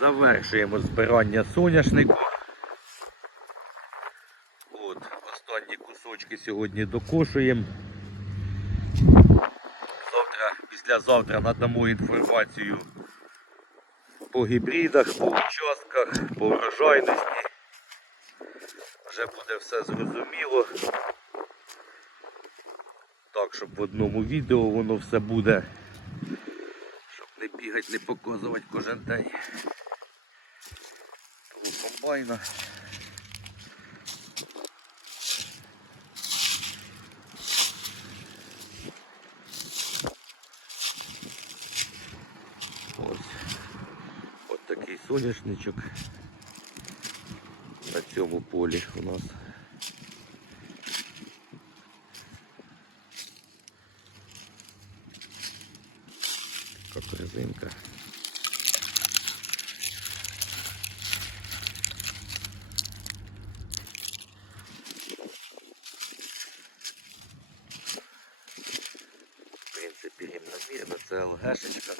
Завершуємо збирання соняшнику. От, останні кусочки сьогодні докошуємо. Завтра, післязавтра надамо інформацію по гібридах, по участках, по врожайності. Вже буде все зрозуміло. Так, щоб в одному відео воно все буде. Щоб не бігати, не показувати кожен день. Того комбайна. Ось. От такий соняшничок на цьому полі у нас. Така корзинка. Рівномірно, це ЛГшечка.